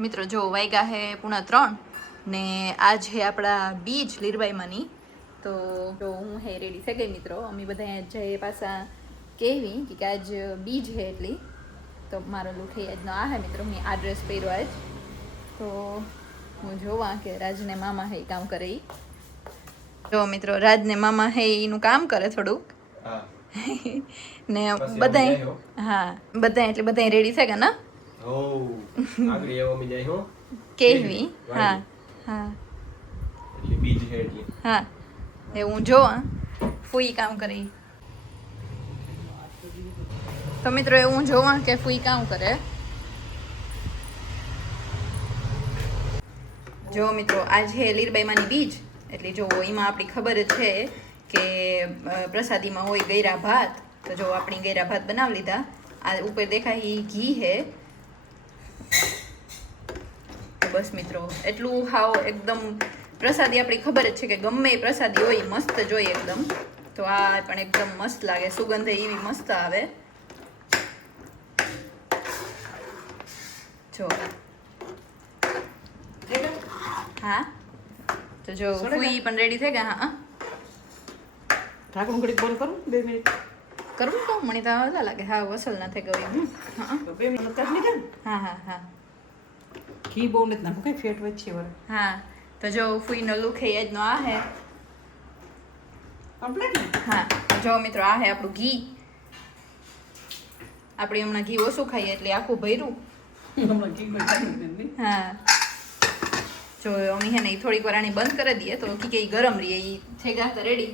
મિત્રો જો વાગ્યા હે 2:45 ને આજ હે આપણા બીજ લીરબાઈમાંની તો જો હું હે રેડી થઈ ગઈ મિત્રો અમે બધા જઈએ પાછા કેવી કે આજ બીજ હે એટલી તો મારો લુક હે આજનો આ હે મિત્રો મેં આ ડ્રેસ પહેર્યો આજ તો હું જોવા કે રાજને મામા હે કામ કરે ઈ જો મિત્રો રાજને મામા હે એનું કામ કરે થોડુંક ને બધાય હા બધાય એટલે બધાય રેડી થઈ ગયા ને આગળ એવો મી જાય હો કેવી હા હા એટલે બીજ હે એટલે હા એ હું જોવા ફૂઈ કામ કરે તો મિત્રો એ હું જોવા કે ફૂઈ કામ કરે જો મિત્રો આજ હે લીરબાઈમાંની બીજ એટલે જો એમાં આપણી ખબર જ છે કે પ્રસાદીમાં હોય ગયરા ભાત તો જો આપણી ગયરા ભાત બનાવી લીધા આ ઉપર દેખાય એ ઘી હે બસ મિત્રો એટલું હાવ એકદમ પ્રસાદી આપણી ખબર જ છે કે ગમે એ પ્રસાદી હોય મસ્ત જોઈએ એકદમ તો આ પણ એકદમ મસ્ત લાગે સુગંધ એવી મસ્ત આવે જો હા તો જો ફૂઈ પણ રેડી થઈ ગયા હા ઠાકોર ઘડી બોલ કરું 2 મિનિટ કરું તો મને તો મજા લાગે હા વસલ ના થઈ ગયું હા તો 2 મિનિટ કરી લીધા ને હા હા હા ઘી બહુ નથી નાખું કઈ ફેટ વચ્ચે વર હા તો જો ફૂઈનો લુક હે આજનો આ હે કમ્પ્લીટ ને હા તો જો મિત્રો આ હે આપણું ઘી આપણે હમણાં ઘી ઓછું ખાઈએ એટલે આખું ભર્યું હમણાં ઘી માં ખાઈ હા જો અમે હે ને થોડીક વાર આની બંધ કરી દઈએ તો કે ગરમ રહીએ એ થઈ ગયા તો રેડી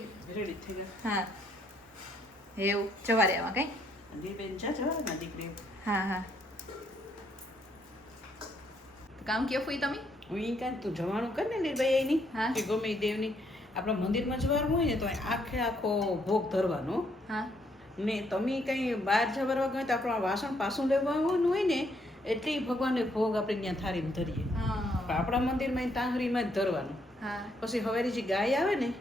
થઈ ગયા હા એવું જવા દેવા કઈ બેન ચા ના દીકરી હા હા કામ કયો ફૂઈ તમે હું ઈ કાંઈ તું જવાનું કર ને લીરબાઈ એની હા. કે ગમે ઈ દેવની આપણા મંદિરમાં જવાનું હોય ને તો આખે આખો ભોગ ધરવાનો હા ને તમે કંઈ બહાર જવા ગયો તો આપણું વાસણ પાછું લેવાનું હોય ને એટલી ભગવાનને ભોગ આપણે ત્યાં થાળીમાં ધરીએ હા પણ આપણા મંદિરમાં તાંહરીમાં જ ધરવાનું હા પછી હવારી જે ગાય આવે ને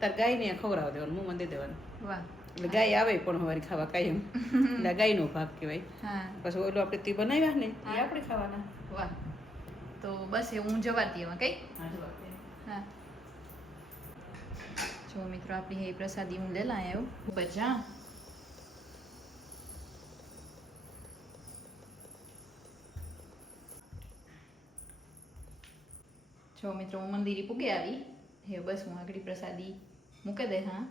તાર ગાયને ખવડાવી દેવાનું મોંમાં દઈ દેવાનું વાહ એટલે ગાય આવે પણ હવારી ખાવા કાયમ એટલે આ ગાયનો ભાગ કહેવાય હા પછી ઓલો આપણે તે બનાવ્યા ને એ આપણે ખાવાના વાહ તો બસ એ હું જવાતી એમાં કઈ હા જો મિત્રો આપણી એ પ્રસાદી હું લેલા આવ્યો બજા જો મિત્રો હું મંદિરે પૂગે આવી હે બસ હું આગળ પ્રસાદી મૂકે દે હા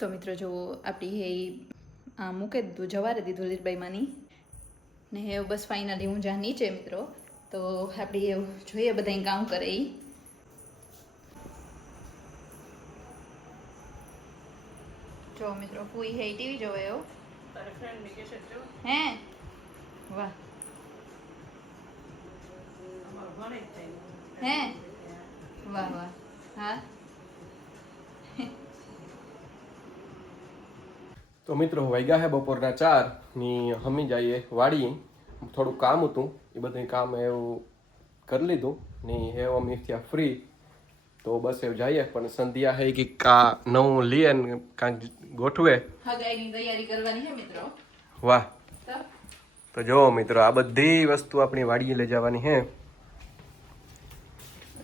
તો મિત્રો જો આપણી હે આ મૂકે દીધું જવારે દીધું લીરબાઈમાંની ને હે બસ ફાઇનલી હું જ્યાં નીચે મિત્રો તો આપણી જોઈએ બધા કામ કરે એ જો મિત્રો ફૂઈ હે ટીવી જોવે એવું તારે ફ્રેન્ડની કેસેટ જો હે વાહ અમારો ભણે જ થાય હે વાહ વાહ હા તો મિત્રો વાગ્યા હે બપોરના 4 ની હમી જઈએ વાડીએ થોડું કામ હતું એ બધું કામ એવું કરી લીધું ને હે અમે ત્યાં ફ્રી તો બસ એવું જઈએ પણ સંધ્યા હે કે કા નવું લઈએ ને કાંઈક ગોઠવે હગાઈની તૈયારી કરવાની છે મિત્રો વાહ તો તો જો મિત્રો આ બધી વસ્તુ આપણી વાડીએ લઈ જવાની છે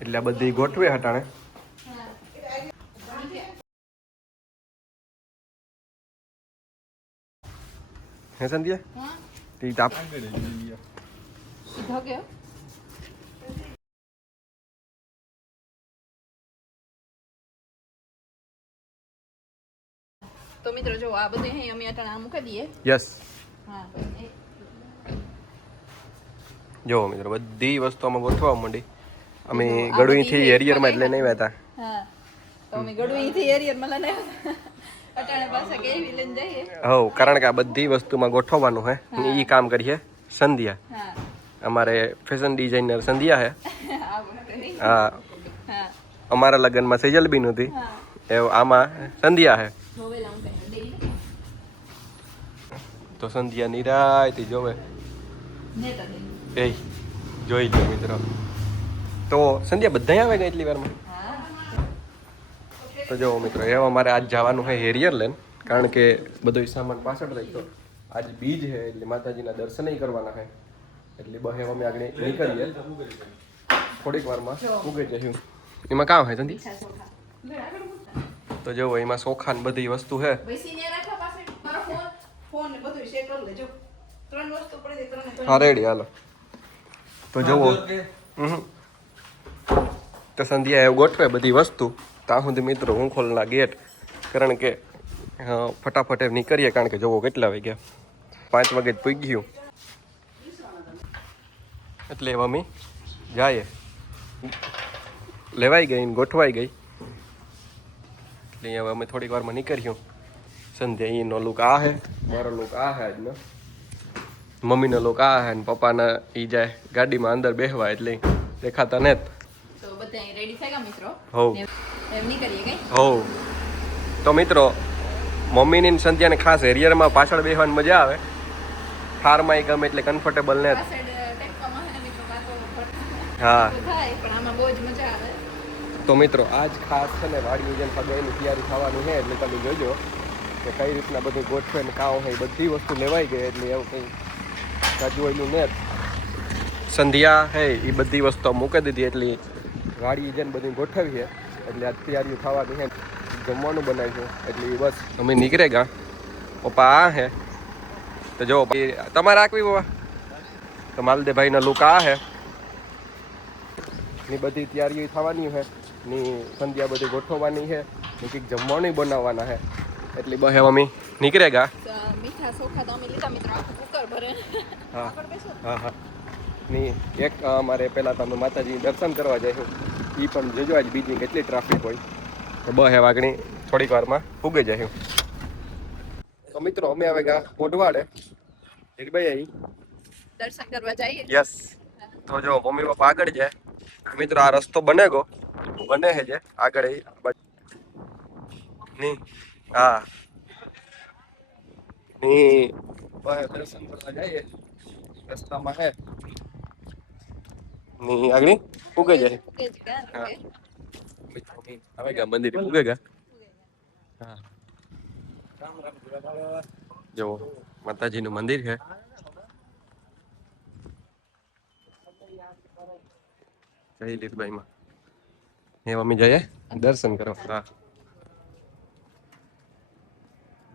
એટલે આ બધી ગોઠવે હટાણે હે સંધ્યા હા તી તાપ સીધો ગયો તો મિત્રો જો આ બધું અહીં અમે અટાણા મૂકી દઈએ યસ હા જો મિત્રો બધી વસ્તુ આમાં ગોઠવા માંડી અમે આ ગળુઈથી બધી એરિયરમાં એટલે નહીં વહેતા હા તો અમે ગડુઈથી એરિયર માં લઈને અટાણે પાસે કેવી લઈને જઈએ હવ કારણ કે આ બધી વસ્તુમાં ગોઠવવાનું હે ને ઈ કામ કરીએ સંધ્યા હા અમારે ફેશન ડિઝાઇનર સંધ્યા હે આ વખતે હા હા અમારા લગ્નમાં સેજલબીન હતી હા એવું આમાં સંધ્યા હે હોવેલા હું કઈ દે તો સંધ્યા નિરાયથી જોવે ને તો દે એ જોઈ લો મિત્રો તો સંધ્યા બધા આવે ગઈ એટલી વારમાં હા તો જો મિત્રો એવા અમારે આજ જવાનું છે હેરિયર લેન કારણ કે બધો સામાન પાછળ રાખ્યો આજ બીજ છે એટલે માતાજીના દર્શન કરવાના છે એટલે બહે અમે આગળ નીકળીએ થોડીક વારમાં ઉગે જશું એમાં કામ છે સંધી મીઠા ચોખા તો જો એમાં ચોખા ને બધી વસ્તુ છે બેસીને રાખવા પાસે મારો ફોન ને બધું શેર કરી લેજો 3 વસ્તુ પડી દે 3 હા રેડી હાલો તો જુઓ તો સંધ્યા એવું ગોઠવે બધી વસ્તુ ત્યાં સુધી મિત્રો હું ખોલના ગેટ કારણ કે ફટાફટ એમ નીકળીએ કારણ કે જોવો કેટલા વાગ્યા 5 વાગે જ પૂગી ગયું એટલે એવા અમે જાય લેવાઈ ગઈ ને ગોઠવાઈ ગઈ એટલે હવે અમે થોડીક વારમાં નીકળ્યું સંધ્યા એનો લુક આ હે મારો લુક આ હે આજનો મમ્મીનો લુક આ હે ને પપ્પાના ઈ જાય ગાડીમાં અંદર બેહવા એટલે દેખાતા ને તો બધા રેડી થઈ ગયા મિત્રો હોવ એમ નહીં કરીએ કઈ હોવ તો મિત્રો મમ્મીની ને સંધ્યાને ખાસ હેરિયરમાં પાછળ બેસવાની મજા આવે થારમાં ગમે એટલે કમ્ફર્ટેબલ ને આ સાઈડ ટેકવામાં હે ને મિત્રો કાતો હા થાય પણ આમાં બહુ જ મજા આવે તો મિત્રો આજ ખાસ છે ને વાડીની જેમ સગાઈની તૈયારી થવાની છે એટલે તમે જોજો કે કઈ રીતના બધું ગોઠવે ને કામ હોય બધી વસ્તુ લેવાઈ ગઈ એટલે એવું કંઈ જાજુએલું ને સંધ્યા હે એ બધી વસ્તુ મૂકી દીધી એટલે વાડી જેમ બધી ગોઠવી છે એટલે આ તૈયારીઓ થવાની છે જમવાનું બનાવીશું એટલે બસ અમે નીકળે ગયા પપ્પા આ હે તો જો તમારે આકવી બાબા તો માલદેભાઈના લુક આ હે ની બધી તૈયારીઓ થવાની છે ની સંધ્યા બધી ગોઠવવાની છે ને કંઈક જમવાનું બનાવવાના છે એટલે બસ અમે નીકળે ગયા તો મીઠા ચોખા તો અમે લીધા મિત્રો આખું કુકર ભરે હા આગળ બેસો હા હા ની એક અમારે પહેલાં તમે માતાજીની દર્શન કરવા જઈશું એ પણ જોજો આજ બીજી કેટલી ટ્રાફિક હોય તો બસ એ વાગણી થોડીક વારમાં ઉગે જઈશું તો મિત્રો અમે હવે ગયા કોટવાડે એક ભાઈ આવી દર્શન કરવા જઈએ યસ તો જો મમ્મી પપ્પા આગળ જાય મિત્રો આ રસ્તો બને છે જે આગળ ની હા ની દર્શન કરવા જઈએ રસ્તામાં હે ની આગળ ઉગે જાય ઉગે જ ગયા હા ઓકે. હવે ગયા મંદિર ઉગે ગયા હા જો માતાજીનું મંદિર છે જય લીલબાઈમાં એ મમ્મી જઈએ દર્શન કરવા હા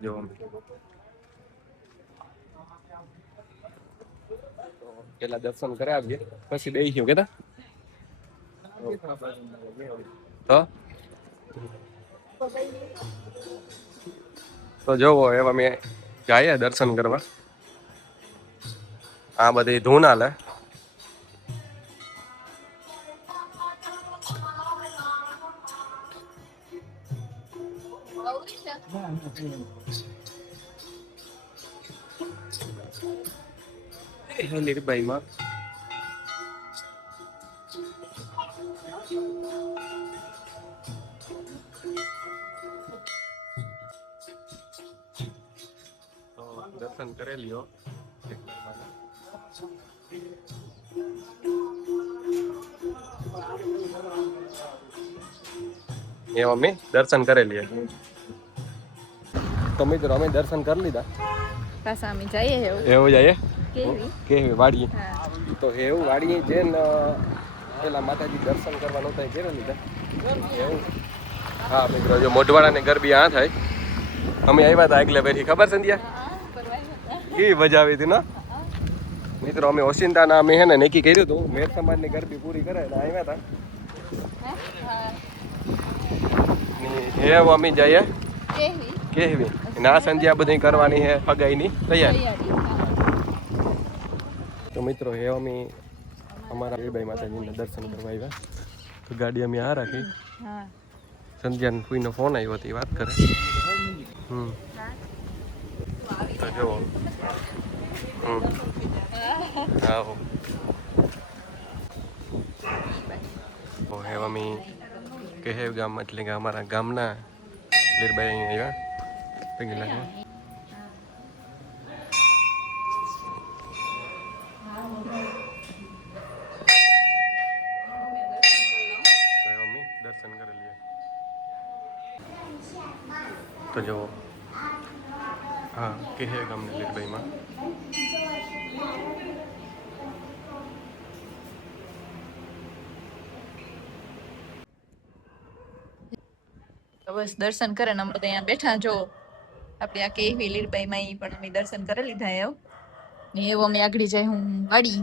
જો પેલા દર્શન કરાવીએ પછી બેસી ગયું કેતા તો જોવો એવા મેં જઈએ દર્શન કરવા આ બધી ધૂન હાલે લીરબાઈમાં દર્શન કરી લ્યો. એ અમે દર્શન કરી લઈએ. તો મિત્રો અમે દર્શન કરી લીધા. પાછા અમે જઈએ એવું જઈએ કેવી કેવી વાડીએ. હા તો એવું વાડીએ જઈને પેલા માતાજી દર્શન કરવા નહોતા કરી લીધા. એવું હા મિત્રો જો મોઢવાડાને ગરબી આ થાય. અમે આવ્યા હતા આગલે વેરી ખબર સંધ્યા કેવી મજા આવી હતી ને મિત્રો. અમે ઓશિંતાના અમે હે ને નક્કી કર્યું હતું મેર સમાજની ગરબી પૂરી કરે એટલે આવ્યા હતા. હે અમે જઈએ કેવી ના સંધ્યા બધી કરવાની છે ફગાઈની તૈયારી. તો મિત્રો હે અમે અમારા લીરબાઈ માતાજીને દર્શન કરવા આવ્યા. તો ગાડી અમે આ રાખી. સંધ્યાને કોઈનો ફોન આવ્યો હતો એ વાત કરે. તો જો હા હે અમે કહેવ ગામ એટલે કે અમારા ગામના લીરબાઈ અહીં આવ્યા. પગી લાગે દર્શન કરી લઈએ. તો જો હા કે ગામને લીરબાઈમાં તો બસ દર્શન કરે ને અમે બધા અહીંયા બેઠા. જો આપણે આ કેવી લીરબાઈમાં ઈ પણ અમે દર્શન કરી લીધા એવ ને એવો અમે આગળ જાય હું વાડી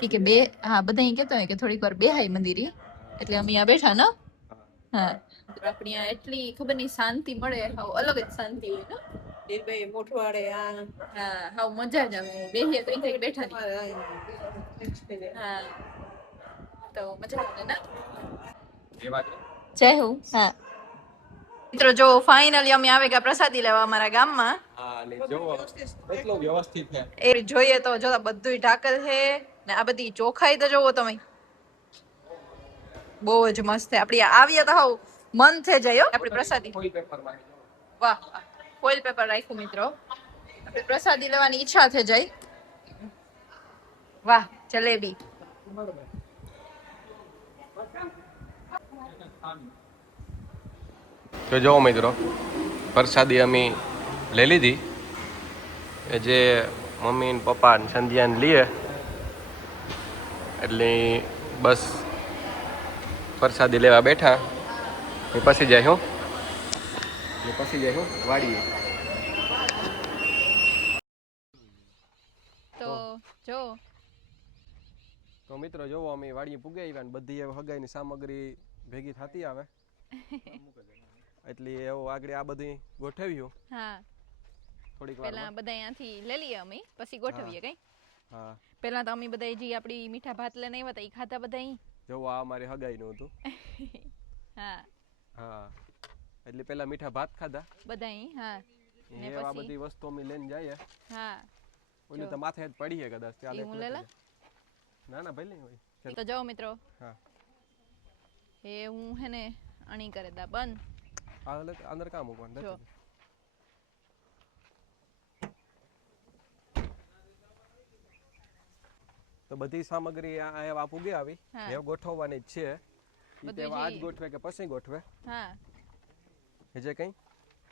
કઈ કે બે હા બધા અહીં કહેતા હોય કે થોડીક વાર બેહાય મંદિરે એટલે અમે અહીંયા બેઠા ને. હા આપણે અહીંયા એટલી ખબર નહીં શાંતિ મળે. હાવ અલગ જ શાંતિ હોય ને લીરબાઈ મોઠવાડે આ હા હાવ મજા જ આવે. બેહીએ તો અહીં બેઠા નહીં. હા તો મજા આવે ને જય હું. હા મિત્રો જો ફાઇનલી અમે આવે ગયા પ્રસાદી લેવા અમારા ગામમાં. એ જોઈએ તો જો બધું ઢાકલ છે ને આ બધી ચોખાઈ તો જોવો તમે બહુ જ મસ્ત છે. આપડી આવીએ તો હાવ મન થઈ જાય આપડી પ્રસાદી. વાહ ફોઇલ પેપર રાખ્યું મિત્રો. આપડી પ્રસાદી લેવાની ઈચ્છા થઈ જાય. વાહ જલેબી. તો જો મિત્રો પ્રસાદી અમે લઈ લીધી. જે મમ્મી ને પપ્પા ને સંધ્યાને લઈએ એટલે બસ પ્રસાદી લેવા બેઠા. પછી જાય હું વાડીએ. તો જો તો મિત્રો જોવો અમે વાડીએ પૂગી આવ્યા ને બધી હવે હગાઈની સામગ્રી ભેગી થતી આવે એટલે એવું આગળ આ બધી ગોઠવ્યું. હા થોડીક વાર પેલા બધા અહીંયાથી લઈ લઈએ અમે પછી ગોઠવીએ કઈ. હા પેલા તો અમે બધા જે આપડી મીઠા ભાત લઈને આવ્યા હતા એ ખાતા બધા અહીં. જોવો આ અમારી હગાઈનું હતું. હા હા એટલે પેલા મીઠા ભાત ખાધા બધા અહીં. હા ને આ બધી વસ્તુ અમે લઈને જઈએ. હા ઓલી તો માથે જ પડી છે કદાચ ચાલે. હું લે લે ના ના ભાઈ નહીં હોય. તો જાઓ મિત્રો. હા એ હું હે ને અણી કરે દા બંધ. આ અંદર કામ મૂકવાનું જો તો બધી સામગ્રી આ પૂગી આવી. એ ગોઠવવાની જ છે. ઈ આજ ગોઠવે કે પછી ગોઠવે. હા જે કઈ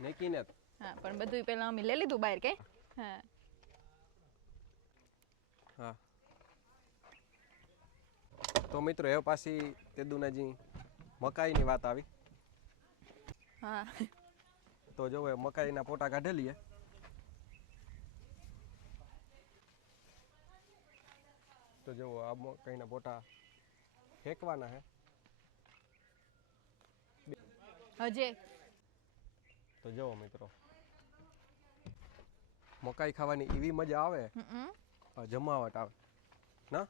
નક્કી ને. હા પણ બધું પહેલા અમે લઈ લીધું બહાર કે. હા હા તો મિત્રો એ પાછી તે દુનાજી મકાઈની વાત આવી. હા તો જો મકાઈના પોટા કાઢી લઈએ. તો જો આ મકાઈના પોટા ફેંકવાના હે હજે. તો જો મિત્રો મકાઈ ખાવાની એવી મજા આવે જમાવટ આવે ના.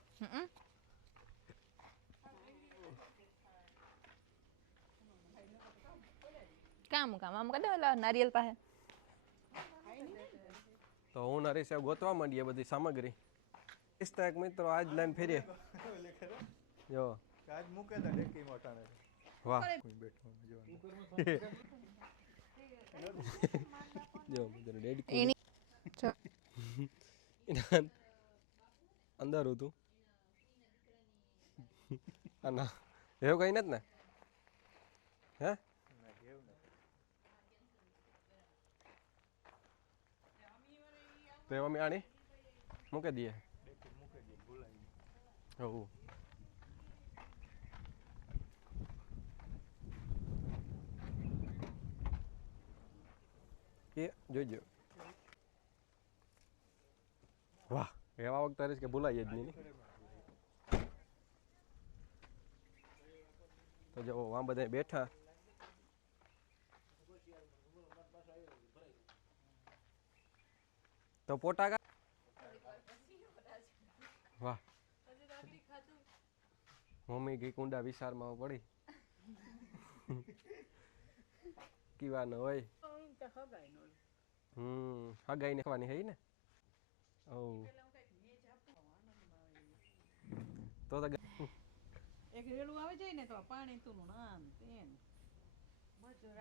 ક્યાં મુકામ આમ કદે ઓલા નારિયેલ પાસે તો હું નરેશ સાહેબ ગોતવા માંડીએ બધી સામગ્રી એક મિત્રો આજ લાઈન ફેરીએ જો આજ મૂકે તો ડેકી મોટાને વાહ કોઈ બેઠો જોવાનું જો મિત્રો ડેડ એની અંદર હતું ના એવું કઈ નથી ને હે તો એમાં આણી મૂકી દઈએ હવું એ જોઈજો વાહ એવા વખત હરીશ કે ભૂલાય જ નહીં તો જો આ બધા બેઠા તો પોટા કા વાહ મમ્મી ગઈ કુંડા વિસ્તારમાં પડી કીવા ન હોય હગાઈ નાખવાની હે ને ઓ તો એક રેડું આવે જાય ને તો પાણી તું નામ તેન મજા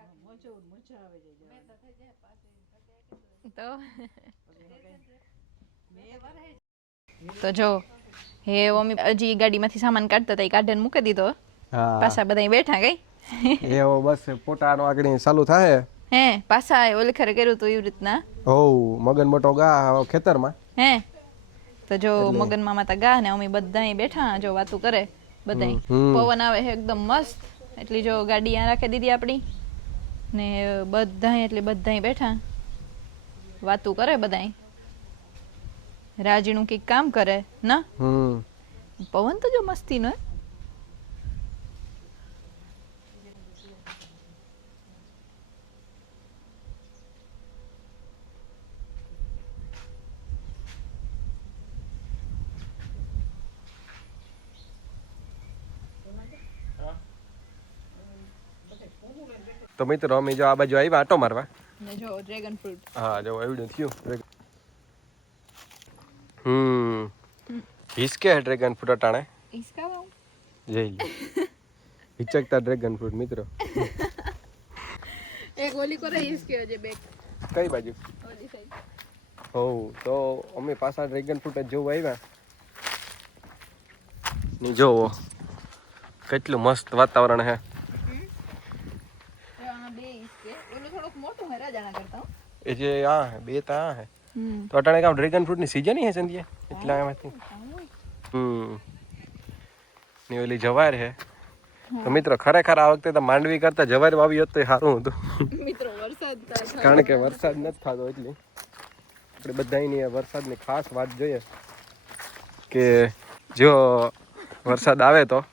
આવે જાય તો જો હે મમ્મી હજી ગાડીમાંથી સામાન કાઢતા હતા એ કાઢીને મૂકી દીધો પાછા બધા બેઠા ગઈ એવો બસ પોટાનો આગળ ચાલુ થાય હે પાછા ઓલે ખરે કર્યું હતું એવી રીતના ઓ મગન મોટો ગા ખેતરમાં હે તો જો મગન મામા તા ગા ને અમે બધા બેઠા જો વાતું કરે બધા પવન આવે છે એકદમ મસ્ત એટલી જો ગાડી આ રાખી દીધી આપણી ને બધા એટલે બધા બેઠા વાતું કરે બધા રાજીનું કઈક કામ કરે ના પવન તો જો મસ્તી નો તો મિત્રો અમે જો આ બાજુ આવ્યા આટો મારવા ને જો ડ્રેગન ફ્રૂટ હા જો એવડું થયું હિસકે ડ્રેગન ફ્રૂટ અટાણે इसका वो જઈ હિચકતા ડ્રેગન ફ્રૂટ મિત્રો एक गोली को रईस के वजह बैक કઈ બાજુ ओली साइड હો તો અમે પાછા ડ્રેગન ફ્રૂટ જ જોવા આવ્યા ની જોવો કેટલું મસ્ત વાતાવરણ હે એ જે આ હે બે તા આ હે તો અટાણે કામ ડ્રેગન ફ્રૂટ ની સીઝન હે સંધ્યા એટલા એમાંથી ની ઓલી જવાર હે તો મિત્રો ખરેખર આ વખતે તો માંડવી કરતા જવાર વાવી હોત તો સારું હતું મિત્રો વરસાદ કારણ કે વરસાદ નથી થતો એટલે આપણે બધાની વરસાદની ખાસ વાત જોઈએ કે જો વરસાદ આવે તો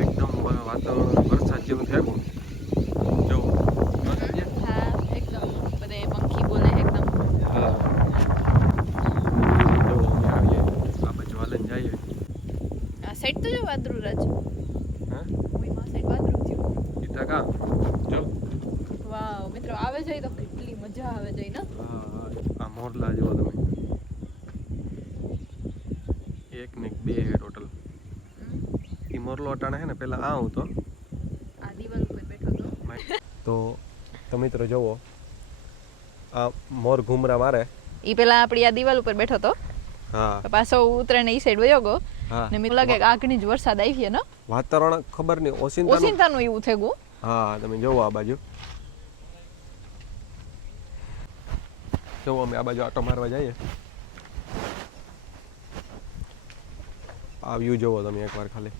એકદમ વાતાવરણ વરસાદ જેવું થયું જો હા એકદમ બધે પંખી બોલે એકદમ હા જો આવીએ આ બાજુ હાલન જઈએ આ સાઈડ તો જો વાદળું રાજ હા ઓય માં સાઈડ વાદળું થયું ઈતા કા જો વાવ મિત્રો આવે જાય તો કેટલી મજા આવે જાય ને હા આ મોરલા જો તમે એક ને બે હે ટોટલ ઈ મોરલો અટાણે હે ને પેલા આ હું તો આ દિવાલ ઉપર બેઠો તો તો મિત્રો જોવો આ મોર ઘુમરા મારે ઈ પેલા આપણી આ દિવાલ ઉપર બેઠો તો હા પાછો ઉતરે ને ઈ સાઈડ વયો ગયો હા ને મને લાગે કે આગની જ વરસાદ આવી છે ને વાતાવરણ ખબર નહીં ઓસિંતાનું ઓસિંતાનું એવું થઈ ગયું હા તમે જોવો આ બાજુ જોવો અમે આ બાજુ આટો મારવા જઈએ આ વ્યૂ જોવો તમે એકવાર ખાલી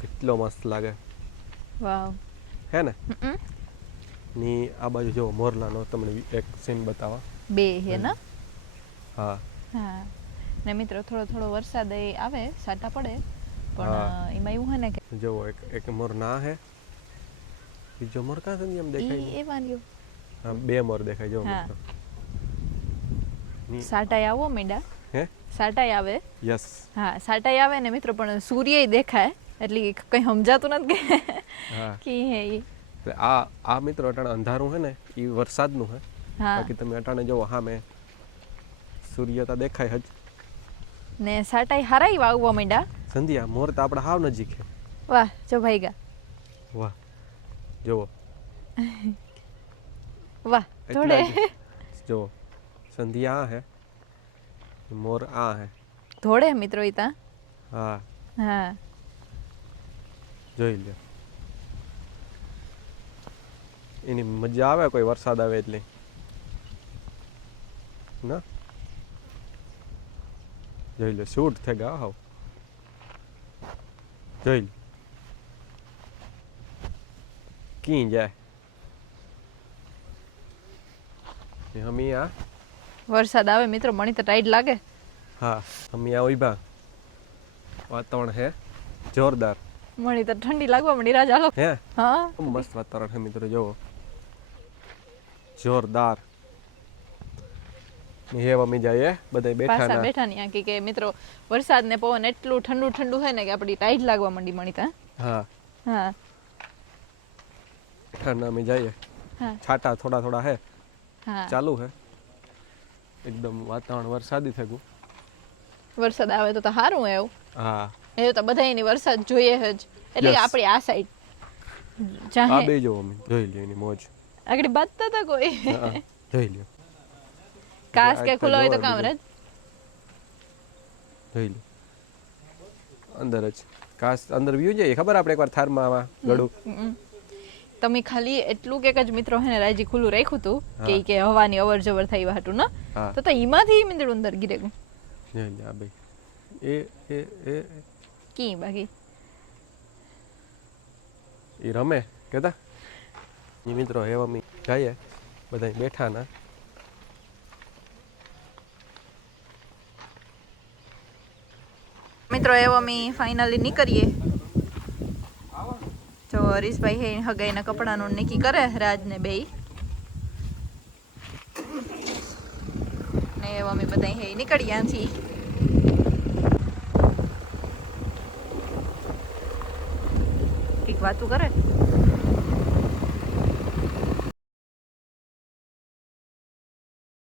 કેટલો મસ્ત લાગે વાવ હે ને ની આ બાજુ જોવો મોરલાનો તમને એક સીન બતાવા બે હે ને હા હા ને મિત્રો થોડો થોડો વરસાદ આવે સાટા પડે હા. પણ એમાં એવું હે ને કે જોવો એક મોર ના હે બીજો મોર કાં છે એમ દેખાય ઈ એ વાલ્યો હા બે મોર દેખાય જો હા. મિત્રો સાટાઈ આવો મેડા હે સાટાઈ આવે યસ હા સાટાઈ આવે ને મિત્રો પણ સૂર્ય દેખાય એટલે કંઈ સમજાતું નથી હા કે હે ઈ એટલે આ મિત્રો અટાણે અંધારું છે ને એ વરસાદનું છે હા બાકી તમે અટાણે જોવો હા મેં સૂર્યતા દેખાય જ ને સાટાઈ હારાઈ વાવવા માંડ્યા સંધ્યા મોર તો આપણે હાવ નજીક છે વાહ જો ભાઈ ગા વાહ જુઓ વાહ થોડે એટલા જ જુઓ સંધ્યા આ હે મોર આ હે થોડે મિત્રો ઈ તા હા હા જોઈ લ્યો એની મજા આવે કોઈ વરસાદ આવે એટલે ના જોઈ લો શૂટ થઈ ગયા હાવ જોઈ લો કી જાય ને અમે આ વરસાદ આવે મિત્રો મણી તો ટાઈટ લાગે હા અમે આ ઉભા વાતાવરણ હે જોરદાર મણી તો ઠંડી લાગવા મળી રાજા હાલો હે હા મસ્ત વાતાવરણ છે મિત્રો જોવો જોરદાર ને હે મમ્મી જાય બધા બેઠા પાછા ના બેઠા ની આંકી કે મિત્રો વરસાદ ને પવન એટલું ઠંડુ ઠંડુ છે ને કે આપડી ટાઈટ લાગવા માંડી મણી તા હા હા બેઠા ના અમે જઈએ હા છાટા થોડા થોડા હે હા ચાલુ હે એકદમ વાતાવરણ વરસાદી થઈ ગયું વરસાદ આવે તો સારું એવું હા એ તો બધા એની વરસાદ જોઈએ જ એટલે Yes. આપણી આ સાઈડ આ ચાહે બે જોવો અમે જોઈ લ્યો એની મોજ આગળ બાતતા હતા કોઈ હા, જોઈ લ્યો કાસ કે આ ખુલ્લો હોય તો જોવો કામ બીજું. રજ જોઈ લ્યો અંદર જ કાશ અંદર વ્યૂ જઈએ ખબર આપણે એકવાર થારમાં આવા ગળું તમે ખાલી એટલું કે જ મિત્રો હે ને રાજી ખુલ્લું રાખ્યું હતું હા. કે ઈ કે હવાની અવર જવર થઈ હતું ને હા તો ઈમાંથી મીંદડું અંદર ગીરે ગયું જોઈ લ્યો આ બે એ કી બાકી એ રમે કેતા એ મિત્રો હે મમ્મી જઈએ બધા બેઠા ના મિત્રો એવો અમે ફાઇનલી નીકળીએ જો હરીશભાઈ હે હગાઈના કપડાનું નક્કી કરે રાજ ને બેય ને એવો અમે બધા હે નીકળીએ આથી કંઈક વાતું કરે